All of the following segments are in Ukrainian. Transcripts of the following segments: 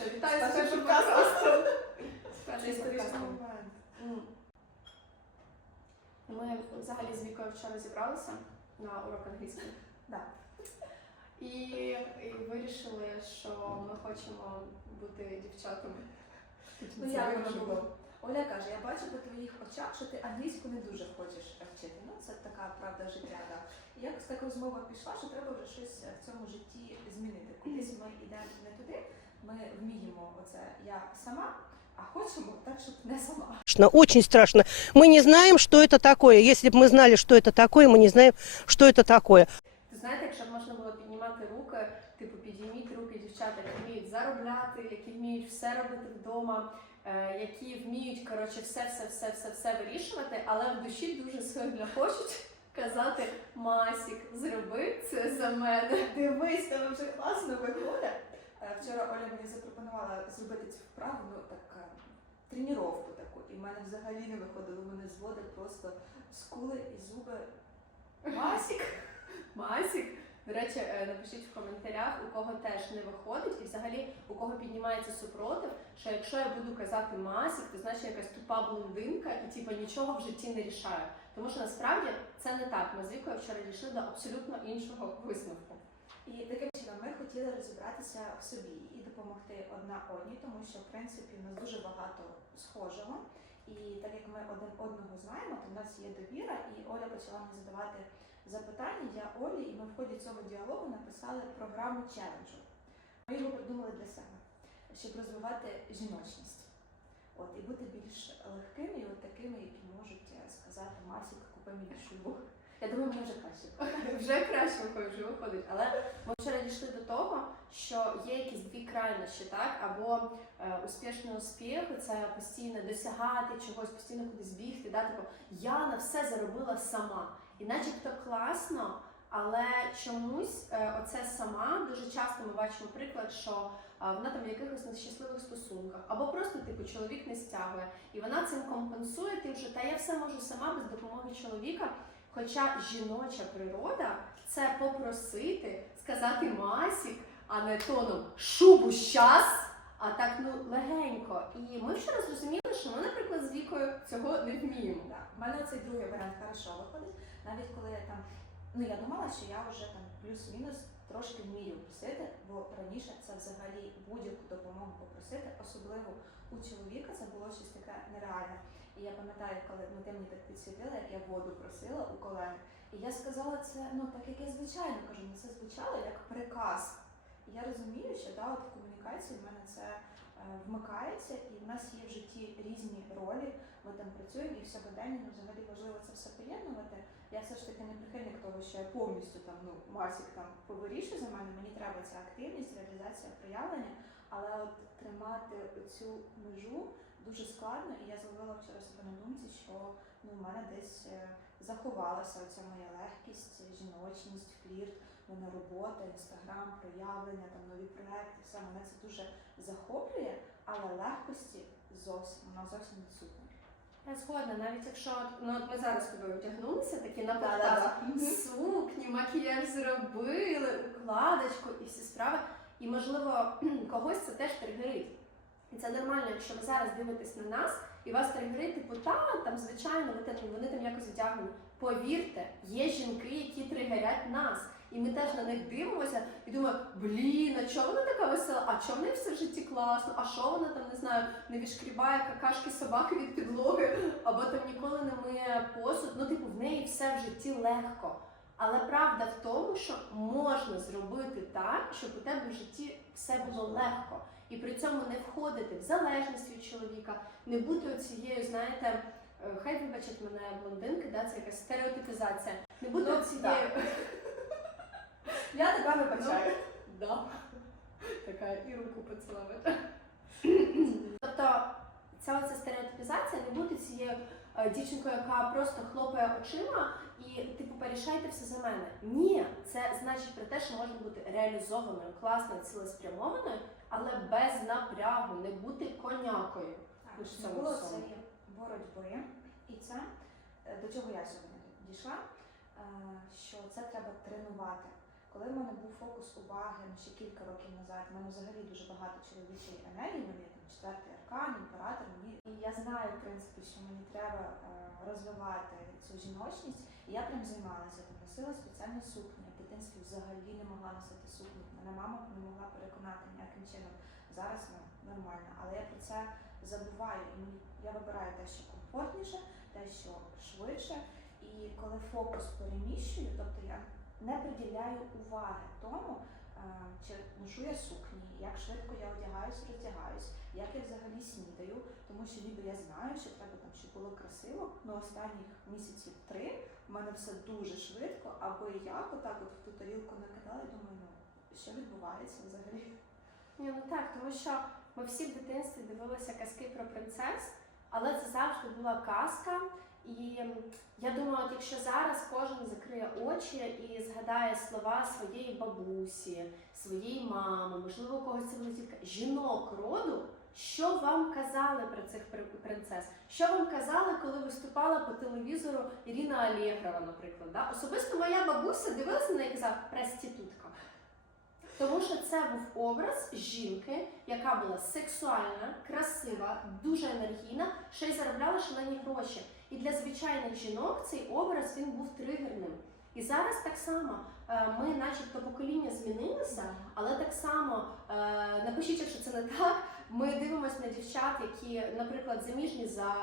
що, вітаю з Першим подкастом. З першим подкастом. Ми взагалі з Вікою вчора зібралися на урок англійської. Да. І, і вирішили, що ми хочемо бути дівчатами. Ну як воно було? Оля каже, я бачу по твоїх очах, що ти англійську не дуже хочеш вчити. Ну це така правда життя. Да. І якось така розмова пішла, що треба вже щось в цьому житті змінити. Кудись ми йдемо не туди Ми вміємо оце я сама, а хочемо так, щоб не сама. страшно, очень страшно. Мы не знаем, что это такое. Если бы мы знали, что это такое, мы не знаем, что это такое. Ви знаєте, якщо б можна було піднімати руки, типу підійміть руки дівчата, які вміють заробляти, які вміють все робити вдома, е, які вміють коротше все, все, все, все, все вирішувати, але в душі дуже сильно хочуть казати Масік, зроби це за мене. Дивись, тебе вже класно виходить. Е, Вчора Оля мені запропонувала зробити цю вправу, ну так е, тренування таку. І в мене взагалі не виходило. Мене зводить просто скули і зуби. Масік. Масік. До речі, е, напишіть в коментарях, у кого теж не виходить, і взагалі у кого піднімається супротив, що якщо я буду казати масік, то значить якась тупа блондинка і типу нічого в житті не рішаю. Тому що насправді це не так. Ми з Вікою вчора дійшли до абсолютно іншого висновку. І таким чином ми хотіли розібратися в собі і допомогти одна одній, тому що в принципі в нас дуже багато схожого. І так як ми один одного знаємо, то в нас є довіра, і Оля почала мені задавати запитання. Я Олі, і ми в ході цього діалогу написали програму челенджу. Ми його придумали для себе, щоб розвивати жіночність. От і бути більш легкими, от такими, які можуть е, сказати Масік, купи мені шубу. Я думаю, мені вже краще. Вже краще виходить, виходить. Але ми вчора дійшли до того, що є якісь дві крайнощі, так? Або е, успішний успіх, це постійно досягати чогось, постійно кудись бігти. Да? Типу, я на все заробила сама. І начебто класно, але чомусь е, оце сама дуже часто ми бачимо приклад, що а, вона там в якихось нещасливих стосунках, або просто типу чоловік не стягує, і вона цим компенсує тим, що та я все можу сама без допомоги чоловіка. Хоча жіноча природа це попросити, сказати масік, а не тоном шубу щас, а так ну легенько. І ми вчора зрозуміли, що ми, наприклад, з вікою цього не вміємо. Да. У мене цей другий варіант хорошо виходить. Навіть коли я там, ну я думала, що я вже там плюс-мінус трошки вмію просити, бо раніше це взагалі будь-яку допомогу попросити, особливо у чоловіка це було щось таке нереальне. І я пам'ятаю, коли ну, ти мені так підсвітила, як я воду просила у колеги. І я сказала це, ну так як я звичайно кажу, ну це звучало як приказ. І я розумію, що да, от в комунікації в мене це е, вмикається, і в нас є в житті різні ролі. Ми там працюємо і в сьогоденні ну, взагалі важливо це все поєднувати. Я все ж таки не прихильник того, що я повністю там ну Масік там повирішує за мене. Мені треба ця активність, реалізація, проявлення, але от тримати цю межу дуже складно, і я зловила вчора себе на думці, що ну в мене десь е, заховалася оця моя легкість, жіночність, флірт, в мене робота, інстаграм, проявлення, там нові проекти, все мене це дуже захоплює, але легкості зовсім вона зовсім відсутня. Я згодна, навіть якщо ну от ми зараз з тобою вдягнулися, такі на подкаст, сукні, макіяж зробили, укладочку і всі справи. І можливо когось це теж тригерить. І це нормально, якщо ви зараз дивитесь на нас і вас тригерить, типу, та там звичайно, ви там вони там якось вдягнені. Повірте, є жінки, які тригерять нас. І ми теж на них дивимося і думаємо, блін, а чого вона така весела? А чого в неї все в житті класно? А що вона там не знаю, не відшкрібає какашки собаки від підлоги, або там ніколи не миє посуд. Ну, типу, в неї все в житті легко. Але правда в тому, що можна зробити так, щоб у тебе в житті все було легко. І при цьому не входити в залежність від чоловіка, не бути оцією, знаєте, е, хай вибачать мене блондинки, да, це якась стереотипізація. Не бути Ну, оцією. так. Я тебе вибачаю. Да. Така і руку поцілувати. тобто ця оця стереотипізація не бути цією е, дівчинкою, яка просто хлопає очима і типу порішайте все за мене. Ні, це значить про те, що можна бути реалізованою, класною, цілеспрямованою, але без напрягу, не бути конякою. Так, не було цієї боротьби, і це е, до чого я сьогодні дійшла, е, що це треба тренувати. Коли в мене був фокус уваги ще кілька років назад, в мене взагалі дуже багато чоловічої енергії, мені там четвертий аркан, імператор, мені і я знаю, в принципі, що мені треба е, розвивати цю жіночність. І я прям займалася, носила спеціальні сукні. Я в дитинстві взагалі не могла носити сукні. Мене мама не могла переконати ніяким чином. Зараз ну, нормально, але я про це забуваю. І я вибираю те, що комфортніше, те, що швидше. І коли фокус переміщую, тобто я не приділяю уваги тому, е, чи ношу я сукні, як швидко я одягаюсь, роздягаюсь, як я взагалі снідаю, тому що ніби я знаю, що треба там, щоб було красиво. Ну останніх місяців три в мене все дуже швидко, аби як отак от в ту тарілку накидала, і думаю, ну що відбувається взагалі? Ні, ну так, тому що ми всі в дитинстві дивилися казки про принцес, але це завжди була казка. І я думаю, от якщо зараз кожен закриє очі і згадає слова своєї бабусі, своєї мами, можливо, когось тітка, жінок роду, що вам казали про цих при- принцес? Що вам казали, коли виступала по телевізору Ірина Алєгрова, наприклад? Да? Особисто моя бабуся дивилася на і казала проститутка. Тому що це був образ жінки, яка була сексуальна, красива, дуже енергійна, ще й заробляла шалені гроші. І для звичайних жінок цей образ він був тригерним. І зараз так само е, ми, начебто, покоління змінилися, але так само е, напишіть, якщо це не так. Ми дивимося на дівчат, які, наприклад, заміжні за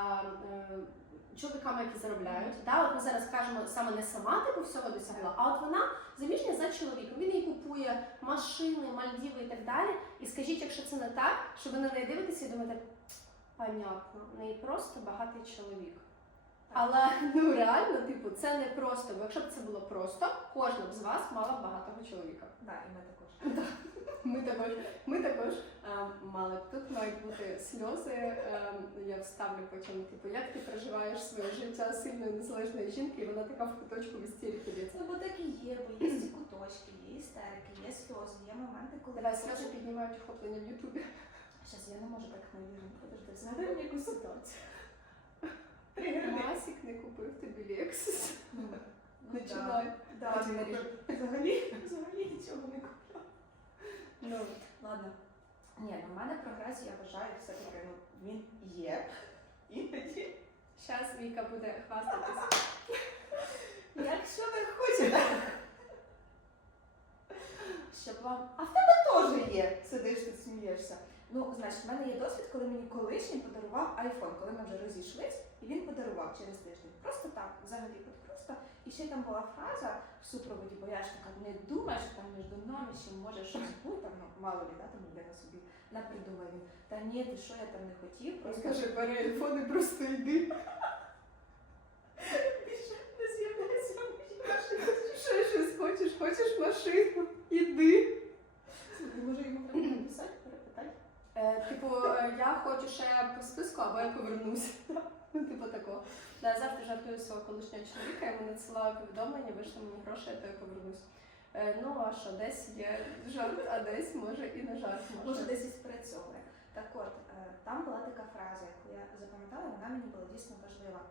е, чоловіками, які заробляють. Да, от ми зараз кажемо саме не сама типу всього досягла, а от вона заміжня за чоловіком. Він їй купує машини, Мальдіви і так далі. І скажіть, якщо це не так, що ви на неї дивитеся і думаєте, понятно, в неї просто багатий чоловік. Але ну реально, типу, це не просто. Бо якщо б це було просто, кожна б з вас мала б багатого чоловіка. Да, і ми також. Ми також, ми також ем, мали б тут мають бути сльози. ем, я вставлю потім, типу, як ти проживаєш своє життя сильної незалежної жінки, і вона така в куточку в істерики. Ну, бо так і є, бо є ці куточки, є істерики, є сльози, є моменти, коли Давай сльози піднімають охоплення в Ютубі. Щас я не можу так навірно. Подожди, мені якусь ситуацію. Масік не купив тобі Lexus. Ну, Починай. Да, Потім да, взагалі, взагалі нічого не купила. Ну, Ладно. Ні, ну в мене прогрес, я вважаю, все-таки ну, він є. Іноді. зараз Віка буде хвастатись. Якщо ви хочете. Щоб вам. А в тебе теж є. Сидиш тут смієшся. Ну, значить, в мене є досвід, коли мені колишній подарував айфон, коли ми вже розійшлись, і він подарував через тиждень. Просто так, взагалі, просто. І ще там була фраза в супроводі, бо я ж така не думаю, що там між нами ще може щось бути, там, ну, мало лі, да, там людина собі напридумає. Та ні, ти що я там не хотів, просто Скажи, бери айфон і просто йди. більше не з'являється мені. Ще щось хочеш, хочеш машину, іди. Слухай, може йому треба написати, перепитати? Е, типу, е, я хочу ще по списку, або я повернусь. Ну, типу такого. Да, я завжди жартую свого колишнього чоловіка, я йому надсилаю повідомлення, вийшли мені гроші, то я повернусь. Е, ну, а що, десь є жарт, а десь може і не жарт Може, може. десь і спрацьовує. Так от, е, там була така фраза, яку я запам'ятала, вона мені була дійсно важлива.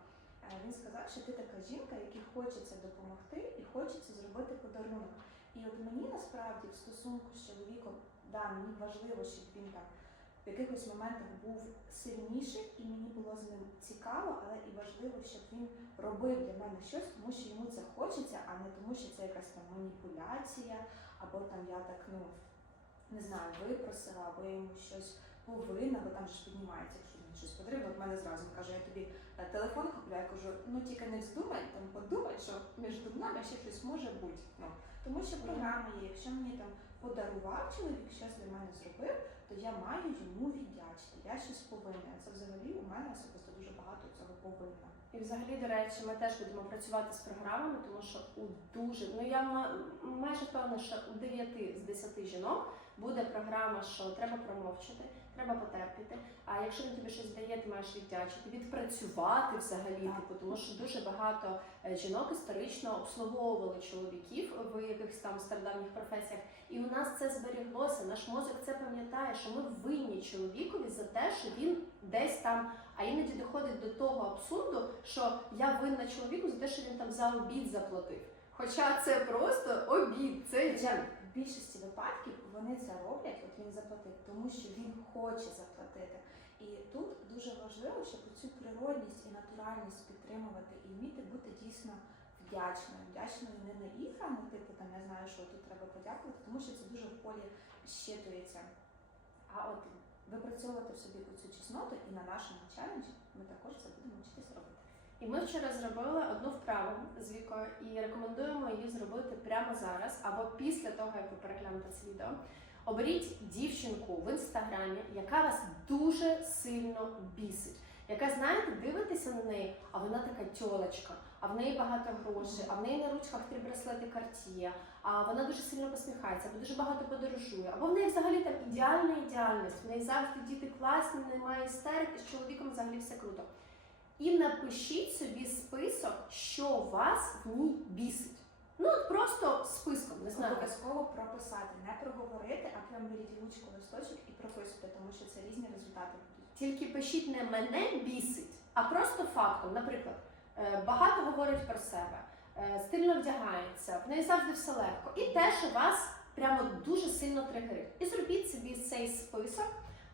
Е, Він сказав, що ти така жінка, якій хочеться допомогти і хочеться зробити подарунок. І от мені насправді в стосунку з чоловіком, да, мені важливо, щоб він там в якихось моментах був сильніший, і мені було з ним цікаво, але і важливо, щоб він робив для мене щось, тому що йому це хочеться, а не тому, що це якась там маніпуляція, або там я так, ну не знаю, випросила, або я йому щось повинна, бо там ж піднімається, якщо він щось подарив. От мене зразу каже, я тобі е, телефон купляю, я кажу, ну тільки не вздумай, там подумай, що між нами ще щось може бути. Ну, тому що програма є, якщо мені там подарував чоловік, щось для мене зробив, то я маю йому віддячити. Я щось повинна. Це взагалі у мене особисто дуже багато цього повинна. І взагалі, до речі, ми теж будемо працювати з програмами, тому що у дуже, ну я ма- майже впевнена, що у 9 з 10 жінок буде програма, що треба промовчати, треба потерпіти. А якщо він тобі щось дає, ти маєш віддячити, відпрацювати взагалі, типу, тому що дуже багато е, жінок історично обслуговували чоловіків в якихось там стародавніх професіях. І у нас це зберіглося. Наш мозок це пам'ятає, що ми винні чоловікові за те, що він десь там. А іноді доходить до того абсурду, що я винна чоловіку за те, що він там за обід заплатив. Хоча це просто обід, це Хоча в більшості випадків вони це роблять, от він заплатить, тому що він хоче заплатити. І тут дуже важливо, щоб цю природність і натуральність підтримувати і вміти бути дійсно вдячною. Вдячною не на іграми, типу там я знаю, що тут треба подякувати, тому що це дуже в полі щитується. А от випрацьовувати в собі цю чесноту і на нашому челенджі ми також це будемо вчитися робити. І ми вчора зробили одну вправу з вікою і рекомендуємо її зробити прямо зараз або після того, як ви переглянете це відео. Оберіть дівчинку в інстаграмі, яка вас дуже сильно бісить. Яка, знаєте, дивитеся на неї, а вона така тьолочка, а в неї багато грошей, а в неї на ручках три браслети Cartier, а вона дуже сильно посміхається, або дуже багато подорожує, або в неї взагалі там ідеальна ідеальність, в неї завжди діти класні, немає істерики, з чоловіком взагалі все круто. І напишіть собі список, що вас в ній бісить. Ну, от просто списком, не знаю. Обов'язково прописати, не проговорити, а прям беріть ручку листочок і прописуйте, тому що це різні результати будуть. Тільки пишіть не мене бісить, а просто фактом. Наприклад, е, багато говорить про себе, е, стильно вдягається, в неї завжди все легко. І те, що вас прямо дуже сильно тригерить. І зробіть собі цей список.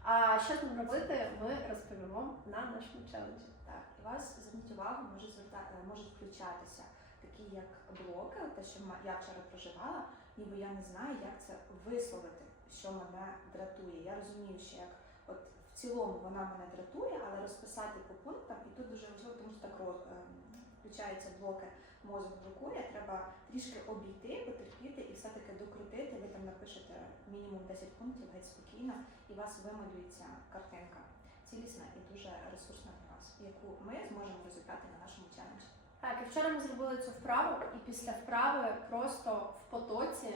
А що ним робити, ми розповімо на нашому челенджі. Так, і вас зверніть увагу, може звертати, можуть включатися такі як блоки, те, що я вчора проживала, ніби я не знаю, як це висловити, що мене дратує. Я розумію, що як от в цілому вона мене дратує, але розписати по пунктам, і тут дуже важливо, тому що так ем, включаються блоки мозок блокує, треба трішки обійти, потерпіти і все-таки докрутити. Ви там напишете мінімум 10 пунктів геть спокійно, і у вас вималюється картинка цілісна і дуже ресурсна для вас, яку ми зможемо розібрати на нашому челенджі. Так, і вчора ми зробили цю вправу, і після вправи просто в потоці.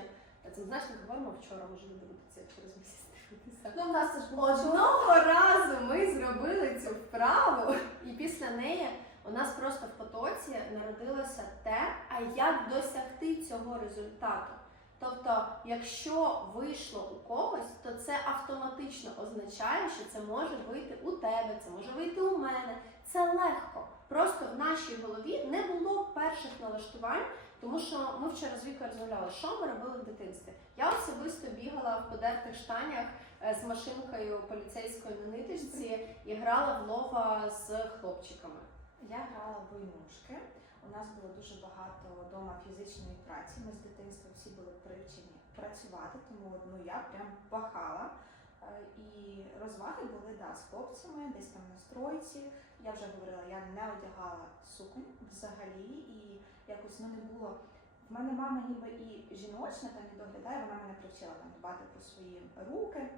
Це знаєш, ми говоримо вчора, може не дивитися через місяць. Ну, в нас це ж було Одного разу ми зробили цю вправу, і після неї у нас просто в потоці народилося те, а як досягти цього результату. Тобто, якщо вийшло у когось, то це автоматично означає, що це може вийти у тебе, це може вийти у мене. Це легко. Просто в нашій голові не було перших налаштувань, тому що ми вчора з Вікою розмовляли, що ми робили в дитинстві. Я особисто бігала в подертих штанях е, з машинкою поліцейською на ниточці і грала в лова з хлопчиками. Я грала в войнушки. У нас було дуже багато вдома фізичної праці. Ми з дитинства всі були привчені працювати, тому ну, я прям пахала. Е, І розваги були да, з хлопцями, десь там на стройці. Я вже говорила, я не одягала суконь взагалі, і якось ну, не було. В мене мама ніби і жіночна там і доглядає, вона мене привчила там дбати про свої руки.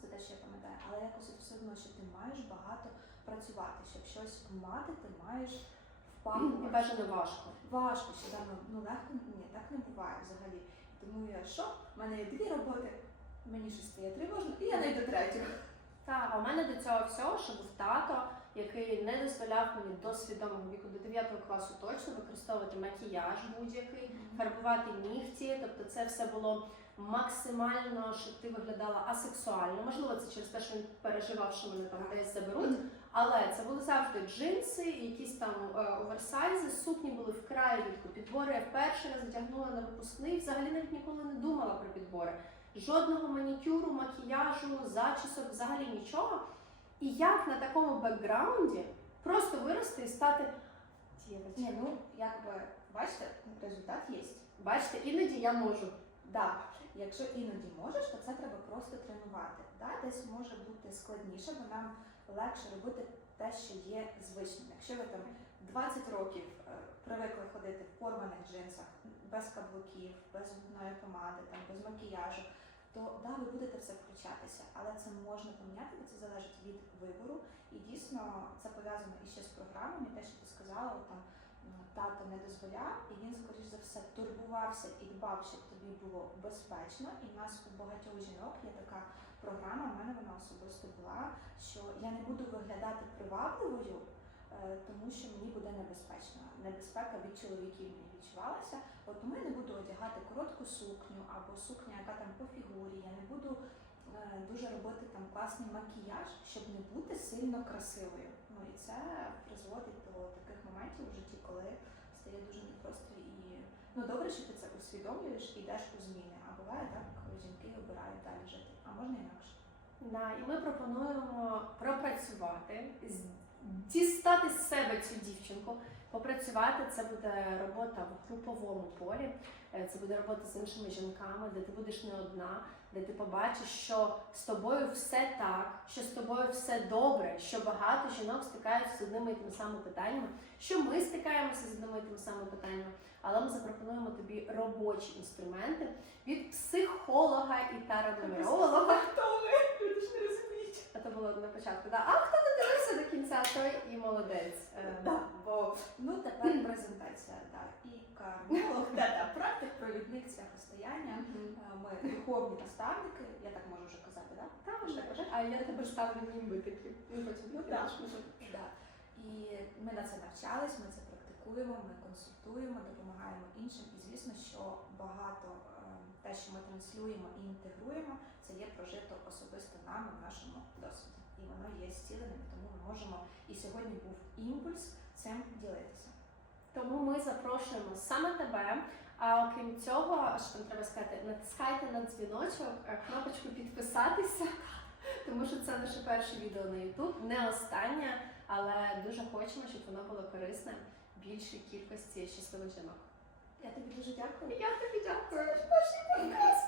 Це те, що я пам'ятаю, але якось все одно, що ти маєш багато працювати, щоб щось мати, ти маєш І впахувати. бажано важко. Важко, що да, ну, легко ні, так не буває взагалі. Тому я що? У мене є дві роботи, мені щось стає тривожно, і я знайду третю. Так, а у мене до цього всього ще був тато, який не дозволяв мені до свідомого віку до 9 класу точно використовувати макіяж будь-який, фарбувати нігті. Тобто це все було максимально, щоб ти виглядала асексуально. Можливо, це через те, що він переживав, що мене там десь заберуть. Але це були завжди джинси, якісь там е, оверсайзи, сукні були вкрай рідко. Підбори я вперше раз вдягнула на випускний. Взагалі навіть ніколи не думала про підбори. Жодного манікюру, макіяжу, зачісок, взагалі нічого. І як на такому бекграунді просто вирости і стати. Ні, ну якби бачите, результат є. Бачите, іноді я можу. Да, якщо іноді можеш, то це треба просто тренувати. Да, десь може бути складніше, бо нам легше робити те, що є звичним. Якщо ви там 20 років е, привикли ходити в порваних джинсах, без каблуків, без губної помади, там без макіяжу, то да, ви будете все включатися, але це можна поміняти, бо це залежить від вибору. І дійсно це пов'язано іще з програмами, те, що ти сказала, там тато не дозволяв, і він, скоріш за все, турбувався і дбав, щоб тобі було безпечно. І в нас у багатьох жінок є така програма, в мене вона особисто була, що я не буду виглядати привабливою, е, тому що мені буде небезпечно. Небезпека від чоловіків не відчувалася. От тому я не буду одягати коротку сукню або сукня, яка там по фігурі. Я не буду е, дуже робити там класний макіяж, щоб не бути сильно красивою. Ну і це призводить до таких моментів у житті, коли стає дуже непросто ну добре, що ти це усвідомлюєш і йдеш у зміни. А буває так, жінки обирають далі жити. А можна інакше. Да, і ми пропонуємо пропрацювати, дістати з себе цю дівчинку, попрацювати. Це буде робота в груповому полі, е, це буде робота з іншими жінками, де ти будеш не одна, де ти побачиш, що з тобою все так, що з тобою все добре, що багато жінок стикаються з одними і тими самими питаннями, що ми стикаємося з одними і тими самими питаннями, але ми запропонуємо тобі робочі інструменти від психолога і таронумеролога. Хто ви? То було на початку. Да? А хто дивився до кінця, той і молодець. Е, Да, бо ну тепер презентація. Да. І кармолог, да, да, практик, провідник цвяхостояння. Мгм. Е, Ми духовні наставники, я так можу вже казати, да? Та, так казати? А я тебе ставлю ніби такі. Ну, потім Ну. Да. І ми на це навчались, ми це практикуємо, ми консультуємо, допомагаємо іншим. І звісно, що багато е, що ми транслюємо і інтегруємо, це є прожито особисто нами в нашому досвіді. І воно є зціленим, тому ми можемо. І сьогодні був імпульс цим ділитися. Тому ми запрошуємо саме тебе. А окрім цього, що там треба сказати, натискайте на дзвіночок, е, кнопочку підписатися, тому що це наше перше відео на YouTube, не останнє, але дуже хочемо, щоб воно було корисне більшій кількості щасливих жінок. Я тобі дуже дякую. Я тобі дякую. Це ж подкаст.